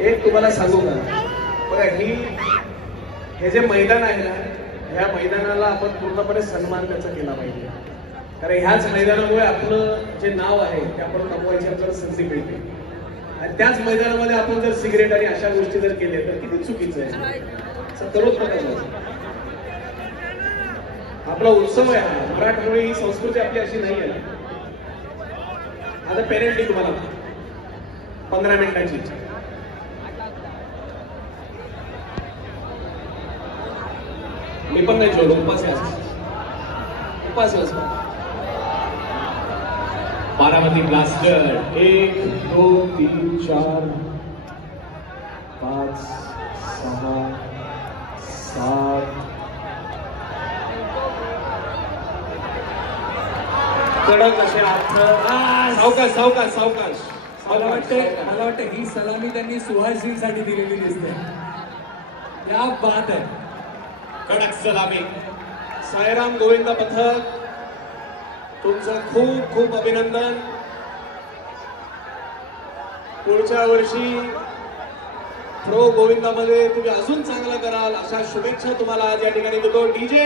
एक तुम्हाला सांगू का, बघा हे जे मैदान आहे ना, ह्या मैदानाला आपण पूर्णपणे सन्मान त्याचा केला पाहिजे. कारण ह्याच मैदानामुळे आपलं जे नाव आहे ते आपण कमवायची आपल्याला संधी मिळते. आणि त्याच मैदानामध्ये आपण जर सिगरेट आणि अशा गोष्टी जर केल्या तर किती चुकीचं आहे. सर्वच आपला उत्सव आहे हा. मराठमोळी ही संस्कृती आपली अशी नाही आहे. आता पेरेंटिंग तुम्हाला 15 मिनिटांची. मी पण नाही जेवलो, उपास बारामती ब्लास्टर 1 2 3 4 5 6 7 कडक असे सावकाश सावकाश सावकाश. मला वाटतं ही सलामी त्यांनी सुहासजींसाठी दिलेली दिसते. क्या बात आहे. कडक सलामी. साईराम गोविंद पथक, तुमचं खूप खूप अभिनंदन. पुढच्या वर्षी प्रो गोविंदामध्ये तुम्ही अजून चांगलं कराल अशा शुभेच्छा तुम्हाला आज या ठिकाणी देतो. डीजे